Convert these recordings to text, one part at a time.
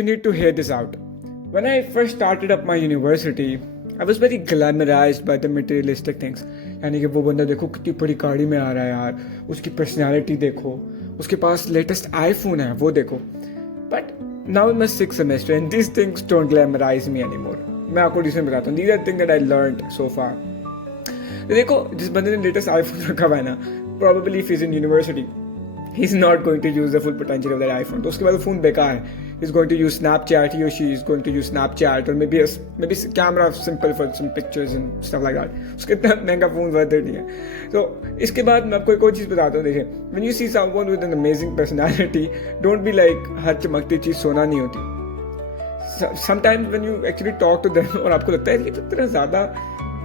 You need to hear this out. When I first started up my university, I was very glamorized by the materialistic things. यानी कि वो बंदा देखो कितनी बड़ी गाड़ी में आ रहा है यार, उसकी पर्सनालिटी देखो, उसके पास लेटेस्ट आईफोन है वो देखो. But now in my 6th semester and these things don't glamorize me anymore. मैं आपको रीजन बताता हूँ. These are things that I learned so far. देखो जिस बंदे ने लेटेस्ट आईफोन रखा हुआ है ना, probably if he's in university, he's not going to use the full potential of that iPhone. तो उसके बाद वो फ़ोन बेकार है. He's going to use Snapchat, he or she is going to use Snapchat or maybe camera simple for some pictures and stuff like that. उसके इतना महंगा phone worth नहीं है. तो इसके बाद मैं आपको एक और चीज़ बताता हूँ. देखिए, when you see someone with an amazing personality, don't be like हर चमकती चीज़ सोना नहीं होती. Sometimes when you actually talk to them और आपको लगता है कि इतना ज़्यादा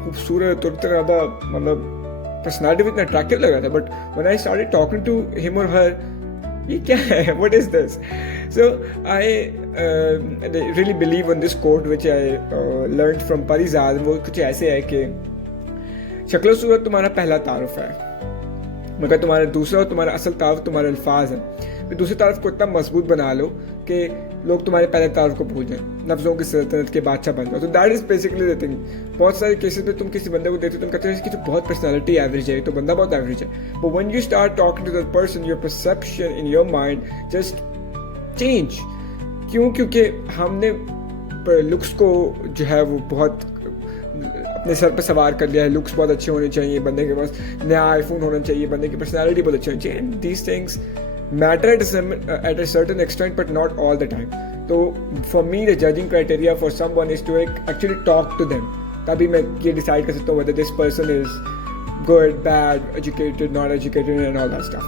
खूबसूरत और इतना ज़्यादा मतलब personality with an attractive लग रहा था, but when I started talking to him or her, ये क्या है? What is this? So I really believe on this quote which I learned from Parizad. वो कुछ ऐसे है कि शक्ल सूरत तुम्हारा पहला तारुफ है, मगर तुम्हारा दूसरा और तुम्हारा असल तारुफ तुम्हारे अल्फाज है. फिर दूसरे तारुफ को इतना मजबूत बना लो कि लोग तुम्हारे पहले तारुफ को भूल जाएं, लफ्ज़ों की सल्तनत के बादशाह बन जाओ. तो that is basically the thing. बहुत सारे केसेस में तुम किसी बंदे को देखते हो, तुम कहते हो कि तो बहुत पर्सनालिटी एवरेज है, तो बंदा बहुत एवरेज है. But when you start talking to that person, your perception in your mind just change. क्यों? क्योंकि हमने लुक्स को जो है वो बहुत अपने सर पर सवार कर लिया है. लुक्स बहुत अच्छे होने चाहिए, बंदे के पास नया आईफोन होना चाहिए, बंदे की पर्सनालिटी बहुत अच्छी होनी चाहिए. And these things matter at a certain extent but not all the time. So for me the judging criteria for someone is to actually talk to them. तभी मैं ये decide कर सकता हूँ whether this person is good, bad, educated, not educated and all that stuff.